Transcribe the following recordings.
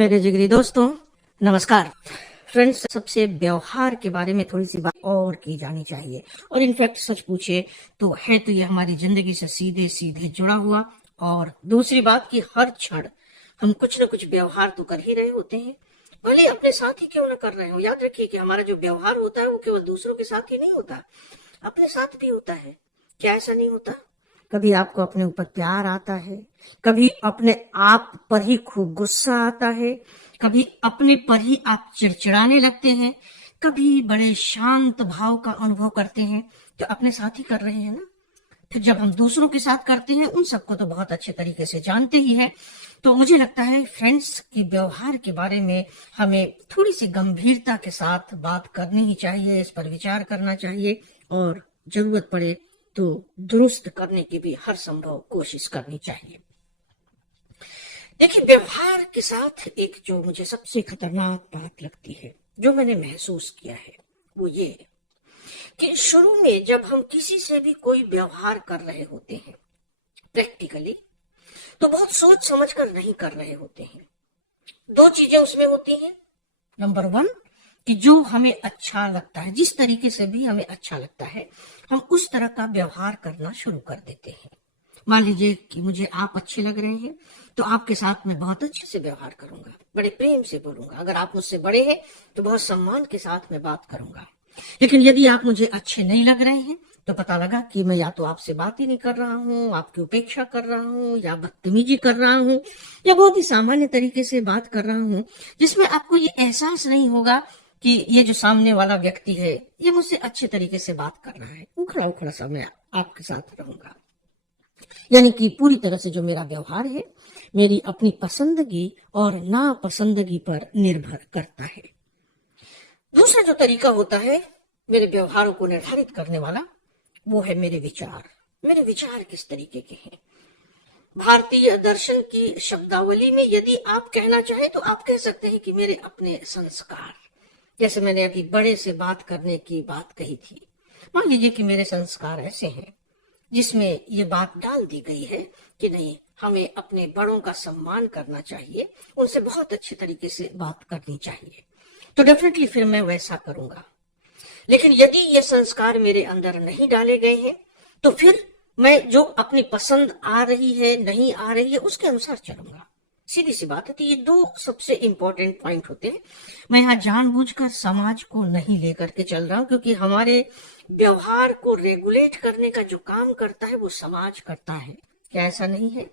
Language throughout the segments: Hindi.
मेरे जिगरी दोस्तों, नमस्कार। फ्रेंड्स, सबसे व्यवहार के बारे में थोड़ी सी बात और की जानी चाहिए। और इनफैक्ट सच पूछे तो है तो ये हमारी जिंदगी से सीधे सीधे जुड़ा हुआ। और दूसरी बात कि हर क्षण हम कुछ न कुछ व्यवहार तो कर ही रहे होते हैं, भले अपने साथ ही क्यों न कर रहे हो। याद रखिए कि हमारा जो व्यवहार होता है वो केवल दूसरों के साथ ही नहीं होता, अपने साथ भी होता है। क्या ऐसा नहीं होता? कभी आपको अपने ऊपर प्यार आता है, कभी अपने आप पर ही खूब गुस्सा आता है, कभी अपने पर ही आप चिड़चिड़ाने लगते हैं, कभी बड़े शांत भाव का अनुभव करते हैं। तो अपने साथ ही कर रहे हैं ना। फिर जब हम दूसरों के साथ करते हैं, उन सबको तो बहुत अच्छे तरीके से जानते ही हैं। तो मुझे लगता है फ्रेंड्स की व्यवहार के बारे में हमें थोड़ी सी गंभीरता के साथ बात करनी ही चाहिए, इस पर विचार करना चाहिए और जरूरत पड़े तो दुरुस्त करने की भी हर संभव कोशिश करनी चाहिए। देखिए, व्यवहार के साथ एक जो मुझे सबसे खतरनाक बात लगती है, जो मैंने महसूस किया है, वो ये है कि शुरू में जब हम किसी से भी कोई व्यवहार कर रहे होते हैं प्रैक्टिकली, तो बहुत सोच समझ कर नहीं कर रहे होते हैं। दो चीजें उसमें होती हैं। नंबर वन, कि जो हमें अच्छा लगता है, जिस तरीके से भी हमें अच्छा लगता है, हम उस तरह का व्यवहार करना शुरू कर देते हैं। मान लीजिए कि मुझे आप अच्छे लग रहे हैं, तो आपके साथ मैं बहुत अच्छे से व्यवहार करूंगा, बड़े प्रेम से बोलूंगा। अगर आप मुझसे बड़े हैं तो बहुत सम्मान के साथ मैं बात करूंगा। लेकिन यदि आप मुझे अच्छे नहीं लग रहे हैं, तो पता लगा कि मैं या तो आपसे बात ही नहीं कर रहा हूँ, आपकी उपेक्षा कर रहा हूँ, या बदतमीजी कर रहा हूँ, या बहुत ही सामान्य तरीके से बात कर रहा हूँ, जिसमें आपको ये एहसास नहीं होगा कि ये जो सामने वाला व्यक्ति है, ये मुझसे अच्छे तरीके से बात कर रहा है। उखड़ा उखड़ा सा मैं आपके साथ रहूंगा। यानी कि पूरी तरह से जो मेरा व्यवहार है, मेरी अपनी पसंदगी और नापसंदगी पर निर्भर करता है। दूसरा जो तरीका होता है मेरे व्यवहारों को निर्धारित करने वाला, वो है मेरे विचार। मेरे विचार किस तरीके के हैं? भारतीय दर्शन की शब्दावली में यदि आप कहना चाहें तो आप कह सकते हैं कि मेरे अपने संस्कार। जैसे मैंने अभी बड़े से बात करने की बात कही थी, मान लीजिए कि मेरे संस्कार ऐसे हैं जिसमें ये बात डाल दी गई है कि नहीं, हमें अपने बड़ों का सम्मान करना चाहिए, उनसे बहुत अच्छे तरीके से बात करनी चाहिए, तो डेफिनेटली फिर मैं वैसा करूंगा। लेकिन यदि ये संस्कार मेरे अंदर नहीं डाले गए हैं, तो फिर मैं जो अपनी पसंद आ रही है नहीं आ रही है उसके अनुसार चलूंगा। सीधी सी बात है। तो ये दो सबसे इंपॉर्टेंट पॉइंट होते हैं। मैं यहाँ जानबूझकर समाज को नहीं लेकर के चल रहा हूँ, क्योंकि हमारे व्यवहार को रेगुलेट करने का जो काम करता है वो समाज करता है। क्या ऐसा नहीं है?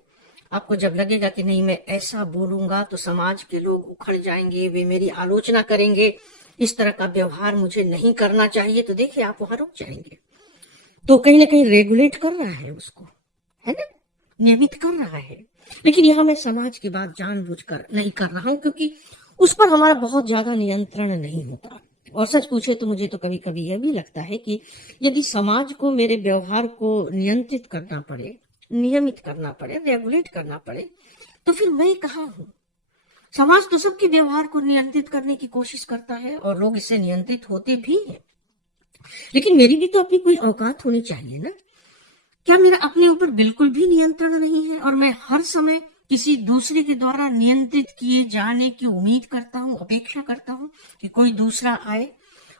आपको जब लगेगा कि नहीं, मैं ऐसा बोलूंगा तो समाज के लोग उखड़ जाएंगे, वे मेरी आलोचना करेंगे, इस तरह का व्यवहार मुझे नहीं करना चाहिए, तो देखिए आप वहां रुक जाएंगे। तो कहीं ना कहीं रेगुलेट कर रहा है उसको, है ना, नियमित कर रहा है। लेकिन यहाँ मैं समाज की बात जानबूझकर नहीं कर रहा हूँ, क्योंकि उस पर हमारा बहुत ज्यादा नियंत्रण नहीं होता। और सच पूछे तो मुझे तो कभी कभी यह भी लगता है कि यदि समाज को मेरे व्यवहार को नियंत्रित करना पड़े, नियमित करना पड़े, रेगुलेट करना पड़े, तो फिर मैं कहाँ हूँ? समाज तो सबके व्यवहार को नियंत्रित करने की कोशिश करता है और लोग इससे नियंत्रित होते भी हैं। लेकिन मेरी भी तो अपनी कोई औकात होनी चाहिए ना। क्या मेरा अपने ऊपर बिल्कुल भी नियंत्रण नहीं है और मैं हर समय किसी दूसरे के द्वारा नियंत्रित किए जाने की उम्मीद करता हूँ, अपेक्षा करता हूँ कि कोई दूसरा आए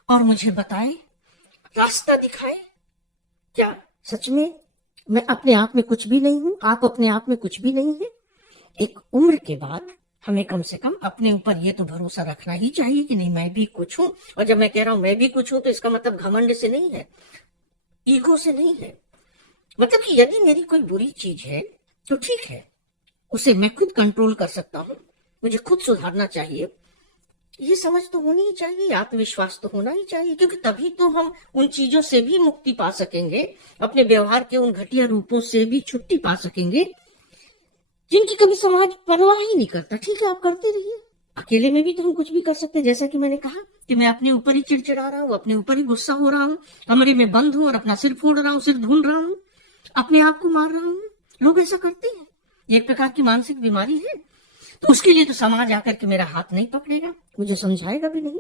और मुझे बताए, रास्ता दिखाए? क्या सच में मैं अपने आप में कुछ भी नहीं हूँ? आप अपने आप में कुछ भी नहीं है? एक उम्र के बाद हमें कम से कम अपने ऊपर ये तो भरोसा रखना ही चाहिए कि नहीं, मैं भी कुछ हूँ। और जब मैं कह रहा हूँ मैं भी कुछ हूँ, तो इसका मतलब घमंड से नहीं है, ईगो से नहीं है। मतलब कि यदि मेरी कोई बुरी चीज है तो ठीक है, उसे मैं खुद कंट्रोल कर सकता हूँ, मुझे खुद सुधारना चाहिए। ये समझ तो होनी ही चाहिए, आत्मविश्वास तो होना ही चाहिए, क्योंकि तभी तो हम उन चीजों से भी मुक्ति पा सकेंगे, अपने व्यवहार के उन घटिया रूपों से भी छुट्टी पा सकेंगे जिनकी कभी समाज परवाह ही नहीं करता। ठीक है, आप करते रहिए, अकेले में भी तो हम कुछ भी कर सकते हैं। जैसा कि मैंने कहा कि मैं अपने ऊपर ही चिड़चिड़ा रहा हूँ, अपने ऊपर ही गुस्सा हो रहा हूँ, कमरे में बंद हूँ और अपना सिर फोड़ रहा हूँ, सिर ढूंढ रहा हूँ, अपने आप को मार रहा हूँ। लोग ऐसा करते हैं, ये एक प्रकार की मानसिक बीमारी है। तो उसके लिए तो समाज आकर के मेरा हाथ नहीं पकड़ेगा, मुझे समझाएगा भी नहीं।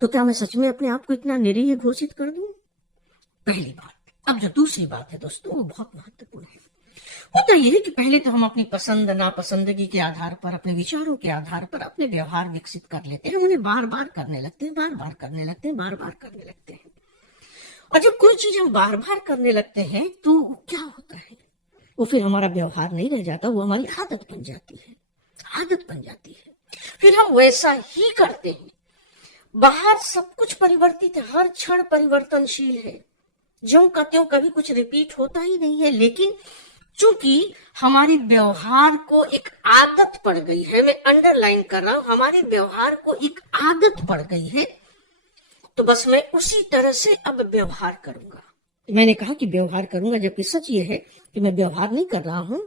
तो क्या मैं सच में अपने आप को इतना निरीह घोषित कर दूं? पहली बात। अब जो दूसरी बात है दोस्तों, वो बहुत महत्वपूर्ण है। होता यह है कि पहले तो हम अपनी पसंद नापसंदगी के आधार पर, अपने विचारों के आधार पर अपने व्यवहार विकसित कर लेते हैं, उन्हें बार बार करने लगते हैं, बार बार करने लगते हैं, बार बार करने लगते हैं। और जब कोई चीज हम बार बार करने लगते हैं तो क्या होता है, वो फिर हमारा व्यवहार नहीं रह जाता, वो हमारी आदत बन जाती है, आदत बन जाती है। फिर हम वैसा ही करते हैं। बाहर सब कुछ परिवर्तित है, हर क्षण परिवर्तनशील है, ज्यों का त्यों कभी कुछ रिपीट होता ही नहीं है। लेकिन चूंकि हमारे व्यवहार को एक आदत पड़ गई है, मैं अंडरलाइन कर रहा हूं, हमारे व्यवहार को एक आदत पड़ गई है, तो बस मैं उसी तरह से अब व्यवहार करूंगा। मैंने कहा कि व्यवहार करूंगा, जबकि सच ये है कि मैं व्यवहार नहीं कर रहा हूं,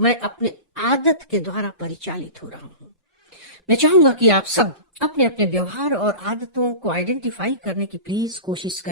मैं अपने आदत के द्वारा परिचालित हो रहा हूं। मैं चाहूंगा कि आप सब अपने अपने व्यवहार और आदतों को आइडेंटिफाई करने की प्लीज कोशिश करें।